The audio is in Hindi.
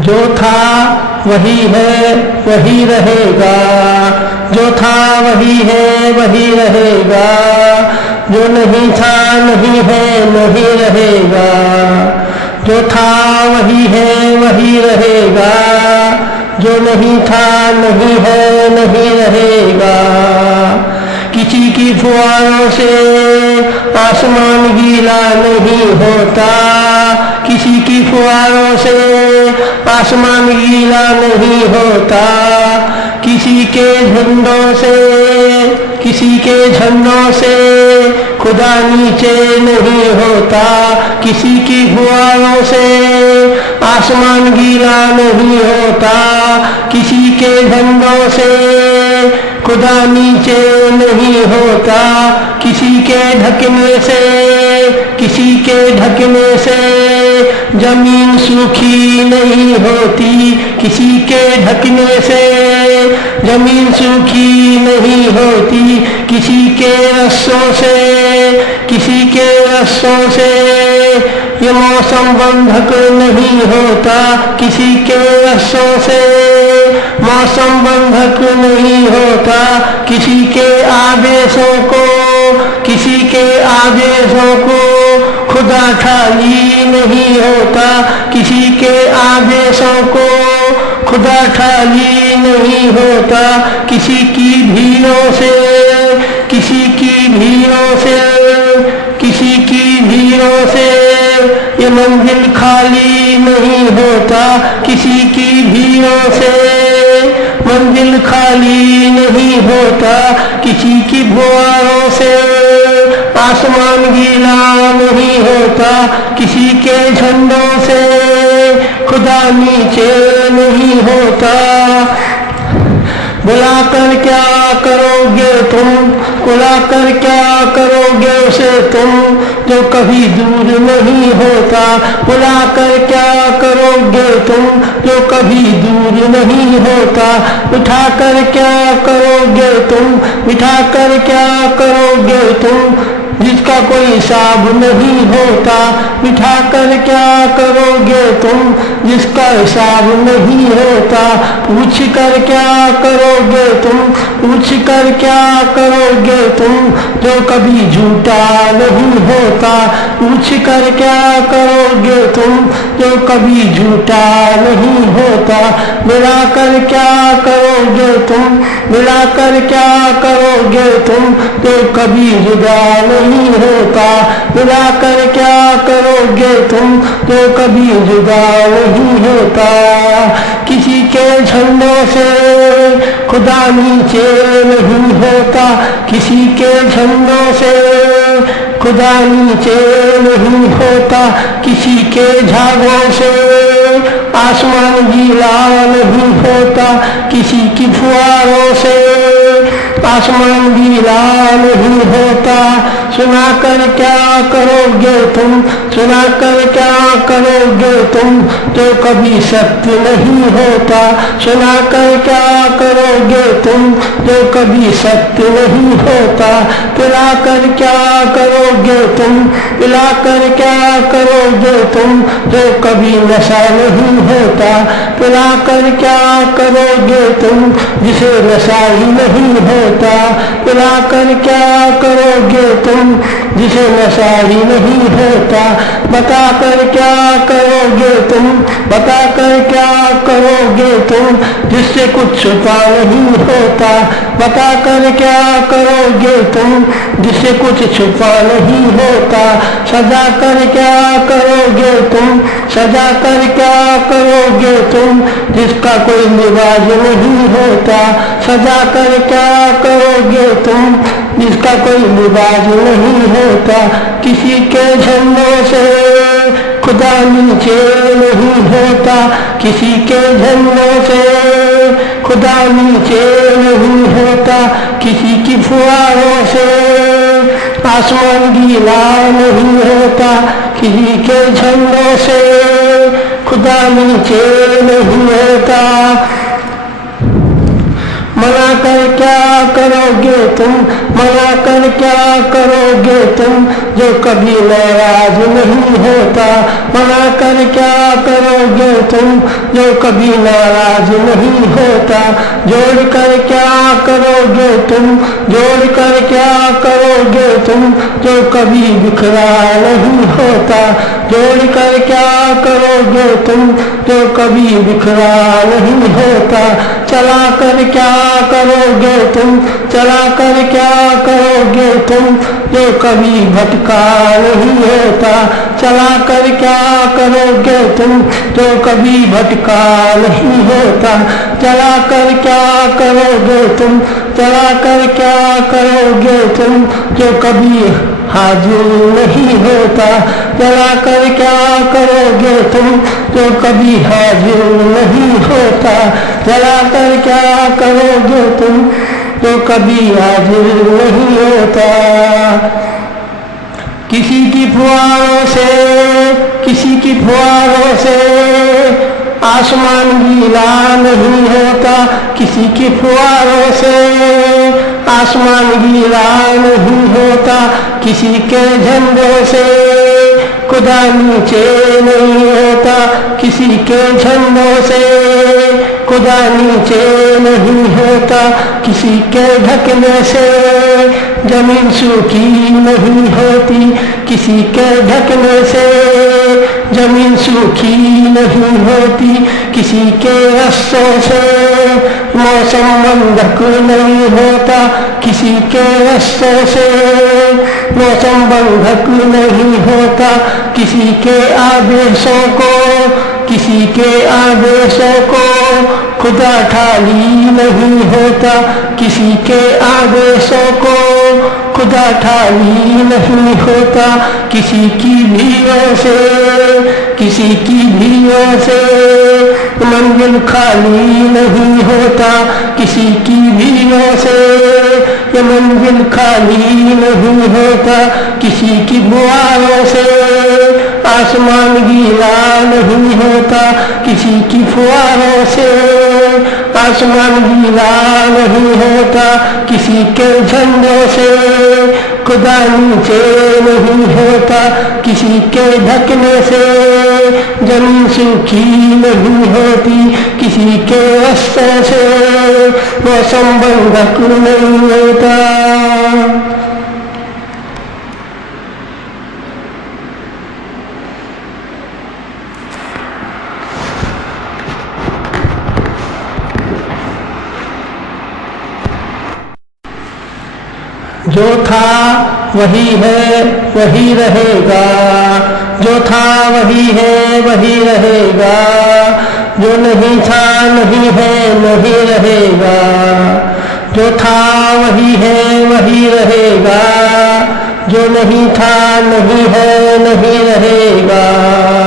जो था वही है वही रहेगा, जो था वही है वही रहेगा, जो नहीं था नहीं है नहीं रहेगा, जो था वही है वही रहेगा, जो नहीं था नहीं है नहीं रहेगा। किसी की फुहारों से आसमान गीला नहीं होता, किसी की फुहारों से आसमान गीला नहीं होता, किसी के झंडों से किसी के झंडों से खुदा नीचे नहीं होता, किसी की फुहारों से आसमान गीला नहीं होता, किसी के झंडों से खुदा नीचे नहीं होता, किसी के ढकने से किसी के ढकने से जमीन सूखी नहीं होती, किसी के ढकने से जमीन सूखी नहीं होती, किसी के रस्सों से किसी के रस्सों से ये मौसम बंधक नहीं होता, किसी के रस्सों से मौसम बंधक नहीं होता, किसी के आदेशों को किसी के आदेशों को खुदा खाली नहीं होता, किसी के आदेशों को खुदा खाली नहीं होता, किसी की भीड़ों से किसी की भीड़ों से किसी की भीड़ों से ये मंजिल खाली नहीं होता, किसी की भीड़ों से मंजिल खाली नहीं होता, किसी की फुहारों से आसमान गीला नहीं होता, किसी के झंडों से खुदा नीचे नहीं होता। बुलाकर क्या करोगे तुम, बुलाकर क्या करोगे उसे तुम जो कभी दूर नहीं होता, बुलाकर क्या करोगे तुम जो कभी दूर नहीं होता, बिठाकर क्या करोगे तुम, बिठाकर क्या करोगे तुम जिसका कोई हिसाब नहीं होता, बिठाकर क्या करोगे तुम जिसका हिसाब नहीं होता, पूछ कर क्या करोगे तुम, पूछ कर क्या करोगे तुम जो कभी झूठा नहीं होता, पूछ कर क्या करोगे तुम जो कभी झूठा नहीं होता, मिलाकर क्या करोगे तुम, मिलाकर क्या करोगे तुम जो कभी जुदा नहीं होता, मिलाकर क्या करोगे तुम जो कभी जुदा नहीं होता। किसी के झंडों से खुदा नीचे नहीं होता, किसी के झंडों से खुदा नीचे नहीं होता, किसी के झागों से आसमान गीला नहीं होता, किसी की फुहारों से आसमान गीला नहीं होता। सुनाकर क्या करोगे तुम, सुनाकर क्या करोगे तुम जो कभी सत्य नहीं होता, सुनाकर क्या करोगे तुम जो कभी सत्य नहीं होता, पिलाकर क्या करोगे तुम, पिलाकर क्या करोगे तुम जो कभी नशा नहीं होता, पिलाकर क्या करोगे तुम जिसे नशा ही नहीं होता, पिलाकर क्या करोगे तुम जिसे नशा ही नहीं होता, बताकर क्या करोगे तुम, बताकर क्या करोगे तुम जिससे कुछ छुपा नहीं होता, बताकर क्या करोगे तुम जिससे कुछ छुपा नहीं होता, सजा कर क्या करोगे तुम, सजा कर क्या करोगे तुम जिसका कोई लिबाज नहीं होता, सजा कर क्या करोगे तुम जिसका कोई लिबाज नहीं होता। किसी के झंडों से खुदा नीचे नहीं होता, किसी के झंडों से खुदा नीचे नहीं होता, किसी की फुहारों से आसमान गीला नहीं होता, किसी के झंडों से खुदा नीचे नहीं होता। मना कर क्या करोगे तुम, मना कर क्या करोगे तुम, जो कभी नाराज नहीं होता। मना कर क्या करोगे तुम, जो कभी नाराज नहीं होता। जोड़ कर क्या करोगे तुम, जोड़ कर क्या करोगे तुम, जो कभी बिखरा नहीं होता। जोड़ कर क्या करोगे तुम, जो कभी बिखरा नहीं होता। चला कर क्या करोगे तुम, चला कर क्या करोगे तुम, जो कभी भटका नहीं होता। चला कर क्या करोगे तुम, जो कभी भटका नहीं होता। चला कर क्या करोगे तुम, चला कर क्या करोगे तुम, जो कभी हाजिर नहीं होता। चला कर क्या करोगे तुम, जो कभी हाजिर नहीं होता। चला कर क्या करोगे तुम, जो कभी हाजिर नहीं होता। किसी की फुहारों से, किसी की फुहारों से आसमान गीला नहीं होता। किसी की फुहारों से आसमान गीला नहीं होता। किसी के झंडों से खुदा नीचे नहीं होता। किसी के झंडों से खुदा नीचे नहीं होता। किसी के ढकने से जमीन सूखी नहीं होती। किसी के ढकने से जमीन सूखी नहीं होती। किसी के रस्सों से मौसम बंधक नहीं होता। किसी के रस्सों से मौसम बंधक नहीं होता। किसी के आदेशों को, किसी के आदेशों को खुदा ठाली नहीं होता। किसी के आदेशों को खुदा ठाली नहीं होता। किसी की भीड़ों से, किसी की भीड़ों से मंजिल खाली नहीं होता। किसी की भीड़ों से ये मंजिल खाली नहीं होता। किसी की बुआओं से आसमान गीला नहीं होता। किसी की फुहारों से आसमान गीला नहीं होता। किसी के झंडों से खुदा नीचे नहीं होता। किसी के ढकने से जमीन सूखी नहीं होती। किसी के रस्ते से मौसम बंधक नहीं होता। जो था वही है वही रहेगा। जो था वही है वही रहेगा। जो नहीं था नहीं है नहीं रहेगा। जो था वही है वही रहेगा। जो नहीं था नहीं है नहीं रहेगा।